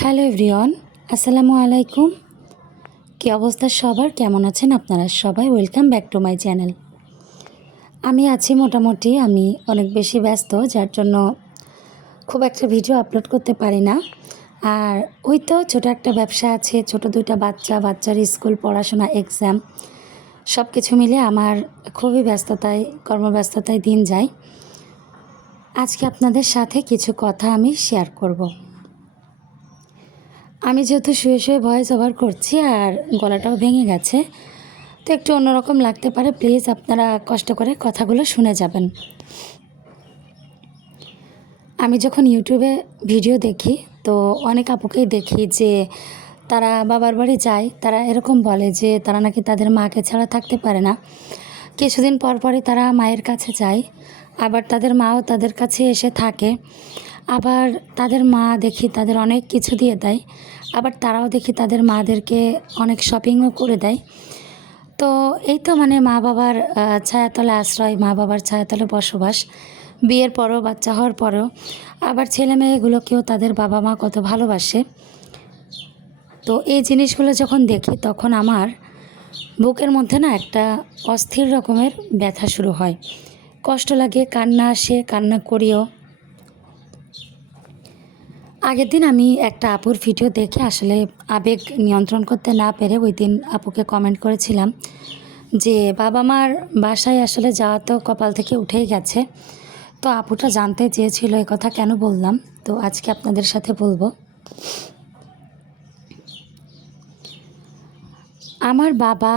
Hello everyone, আসসালামু আলাইকুম। কী অবস্থা সবার, কেমন আছেন আপনারা সবাই? Welcome back to my channel. আমি আছি মোটামুটি, আমি অনেক বেশি ব্যস্ত, যার জন্য খুব একটা ভিডিও আপলোড করতে পারি না। আর ওই তো ছোটো একটা ব্যবসা আছে, ছোটো দুইটা বাচ্চার স্কুল, পড়াশোনা, এক্সাম, সব কিছু মিলে আমার খুবই ব্যস্ততায়, কর্মব্যস্ততায় দিন যায়। আজকে আপনাদের সাথে কিছু কথা আমি শেয়ার করব। আমি যেহেতু শুয়ে শুয়ে ভয়েস ওভার করছি আর গলাটাও ভেঙে গেছে, তো একটু অন্যরকম লাগতে পারে। প্লিজ আপনারা কষ্ট করে কথাগুলো শুনে যাবেন। আমি যখন ইউটিউবে ভিডিও দেখি তো অনেক আপুকেই দেখি যে তারা বাবার বাড়ি যায়, তারা এরকম বলে যে তারা নাকি তাদের মাকে ছাড়া থাকতে পারে না। কিছুদিন পর পরই তারা মায়ের কাছে যায়, আবার তাদের মাও তাদের কাছে এসে থাকে। আবার তাদের মা দেখি তাদের অনেক কিছু দিয়ে দেয়, আবার তারাও দেখি তাদের মাদেরকে অনেক শপিংও করে দেয়। তো এই তো মানে মা বাবার ছায়াতলে আশ্রয়, মা বাবার ছায়াতলে বসবাস, বিয়ের পরও, বাচ্চা হওয়ার পরেও। আবার ছেলে মেয়েগুলোকেও তাদের বাবা মা কত ভালোবাসে। তো এই জিনিসগুলো যখন দেখি তখন আমার বুকের মধ্যে না একটা অস্থির রকমের ব্যথা শুরু হয়, কষ্ট লাগে, কান্না আসে, কান্না করিও। আগের দিন আমি একটা আপুর ভিডিও দেখে আসলে আবেগ নিয়ন্ত্রণ করতে না পেরে ওই দিন আপুকে কমেন্ট করেছিলাম যে বাবা মার বাসায় আসলে যাওয়া তো কপাল থেকে উঠেই গেছে। তো আপুটা জানতে চেয়েছিল এই কথা কেন বললাম, তো আজকে আপনাদের সাথে বলবো। আমার বাবা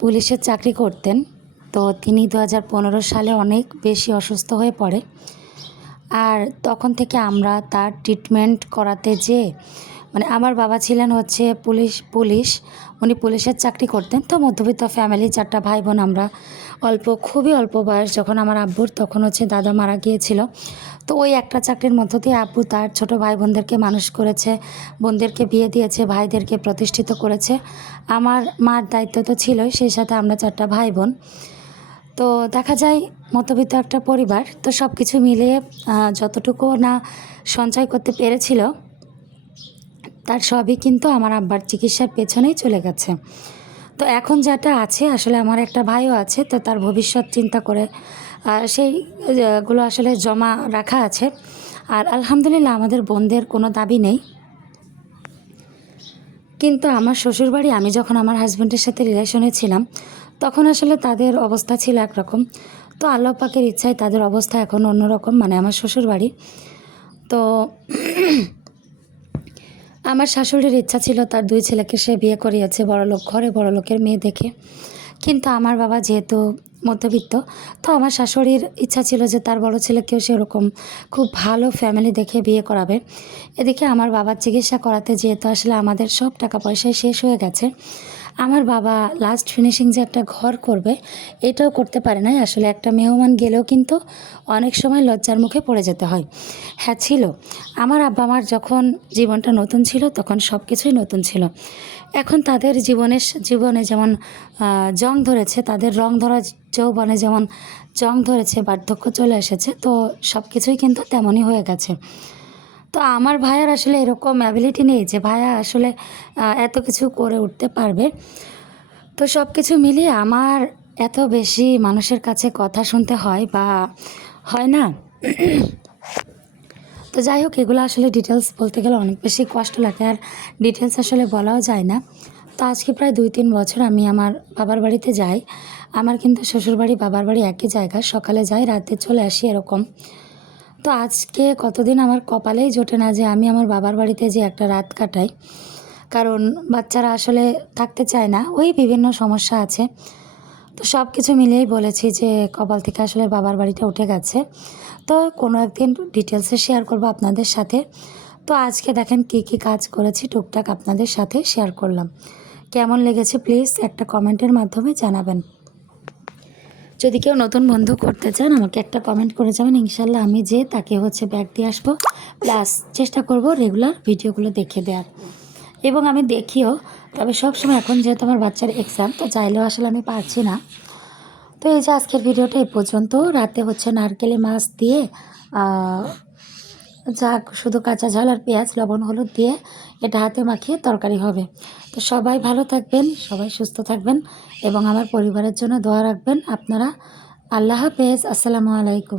পুলিশের চাকরি করতেন, তো তিনি 2015 সালে অনেক বেশি অসুস্থ হয়ে পড়ে। আর তখন থেকে আমরা তার ট্রিটমেন্ট করাতে মানে আমার বাবা ছিলেন হচ্ছে পুলিশ, উনি পুলিশের চাকরি করতেন। তো মধ্যবিত্ত ফ্যামিলি, 4টা ভাই বোন আমরা। খুবই অল্প বয়স যখন আমার আব্বুর, তখন হচ্ছে দাদা মারা গিয়েছিল। তো ওই একটা চাকরির মধ্য দিয়ে আব্বু তার ছোট ভাই বোনদেরকে মানুষ করেছে, বোনদেরকে বিয়ে দিয়েছে, ভাইদেরকে প্রতিষ্ঠিত করেছে। আমার মার দায়িত্ব তো ছিলই, সেই সাথে আমরা 4টা ভাই বোন। তো দেখা যায় মধ্যবিত্ত একটা পরিবার, তো সব কিছু মিলিয়ে যতটুকু না সঞ্চয় করতে পেরেছিল তার সবই কিন্তু আমার আব্বার চিকিৎসার পেছনেই চলে গেছে। তো এখন যেটা আছে, আসলে আমার একটা ভাইও আছে, তো তার ভবিষ্যৎ চিন্তা করে সেইগুলো আসলে জমা রাখা আছে। আর আলহামদুলিল্লাহ আমাদের বোনদের কোনো দাবি নেই। কিন্তু আমার শ্বশুরবাড়ি, আমি যখন আমার হাজব্যান্ডের সাথে রিলেশনে ছিলাম তখন আসলে তাদের অবস্থা ছিল একরকম। তো আল্লাহ পাকের ইচ্ছায় তাদের অবস্থা এখন অন্যরকম, মানে আমার শ্বশুরবাড়ি। তো আমার শাশুড়ির ইচ্ছা ছিল তার 2 ছেলেকে সে বিয়ে করিয়েছে বড়লোক ঘরে, বড়লোকের মেয়ে দেখে। কিন্তু আমার বাবা যেহেতু মধ্যবিত্ত, তো আমার শাশুড়ির ইচ্ছা ছিল যে তার বড় ছেলেকেও সেরকম খুব ভালো ফ্যামিলি দেখে বিয়ে করাবে। এদিকে আমার বাবার চিকিৎসা করাতে যেহেতু আসলে আমাদের সব টাকা পয়সায় শেষ হয়ে গেছে, আমার বাবা লাস্ট ফিনিশিং যে একটা ঘর করবে এটাও করতে পারে নাই। আসলে একটা মেহমান গেলেও কিন্তু অনেক সময় লজ্জার মুখে পড়ে যেতে হয়। হ্যাঁ ছিল, আমার আব্বা আমার যখন জীবনটা নতুন ছিল তখন সব কিছুই নতুন ছিল। এখন তাদের জীবনে যেমন জং ধরেছে, তাদের রং ধরা যৌবনে যেমন জং ধরেছে, বার্ধক্য চলে এসেছে, তো সব কিছুই কিন্তু তেমনই হয়ে গেছে। তো আমার ভাইয়ার আসলে এরকম অ্যাবিলিটি নেই যে ভাইয়া আসলে এত কিছু করে উঠতে পারবে। তো সব কিছু মিলিয়ে আমার এত বেশি মানুষের কাছে কথা শুনতে হয় বা হয় না। তো যাই হোক, এগুলো আসলে ডিটেলস বলতে গেলে অনেক বেশি কষ্ট লাগে, আর ডিটেলস আসলে বলাও যায় না। তো আজকে প্রায় 2-3 বছর আমি আমার বাবার বাড়িতে যাই। আমার কিন্তু শ্বশুরবাড়ি বাবার বাড়ি একই জায়গা, সকালে যাই রাতে চলে আসি এরকম। তো আজকে কতদিন আমার কপালেই জোটে না যে আমি আমার বাবার বাড়িতে যে একটা রাত কাটাই, কারণ বাচ্চারা আসলে থাকতে চায় না, ওই বিভিন্ন সমস্যা আছে। তো সব কিছু মিলিয়েই বলেছি যে কপাল থেকে আসলে বাবার বাড়িটা উঠে গেছে। তো কোনো একদিন ডিটেলসে শেয়ার করব আপনাদের সাথে। তো আজকে দেখেন কী কী কাজ করেছি টুকটাক আপনাদের সাথে শেয়ার করলাম। কেমন লেগেছে প্লিজ একটা কমেন্টের মাধ্যমে জানাবেন। যদি কেউ নতুন বন্ধু করতে চান আমাকে একটা কমেন্ট করে যাবেন, ইনশাল্লাহ আমি যে তাকে হচ্ছে ব্যাগ দিয়ে আসবো, প্লাস চেষ্টা করব রেগুলার ভিডিওগুলো দেখে দেওয়ার, এবং আমি দেখিও। তবে সবসময় এখন যেহেতু আমার বাচ্চার এক্সাম, তো চাইলেও আসলে আমি পারছি না। তো এই যে আজকের ভিডিওটা এই পর্যন্ত। রাতে হচ্ছে নারকেলে মাছ দিয়ে যাক, শুধু কাঁচা ঝাল আর পেঁয়াজ, লবণ, হলুদ দিয়ে এটা হাতে মাখিয়ে তরকারি হবে। তো সবাই ভালো থাকবেন, সবাই সুস্থ থাকবেন এবং আমার পরিবারের জন্য দোয়া রাখবেন আপনারা। আল্লাহ হাফেজ। আসসালামু আলাইকুম।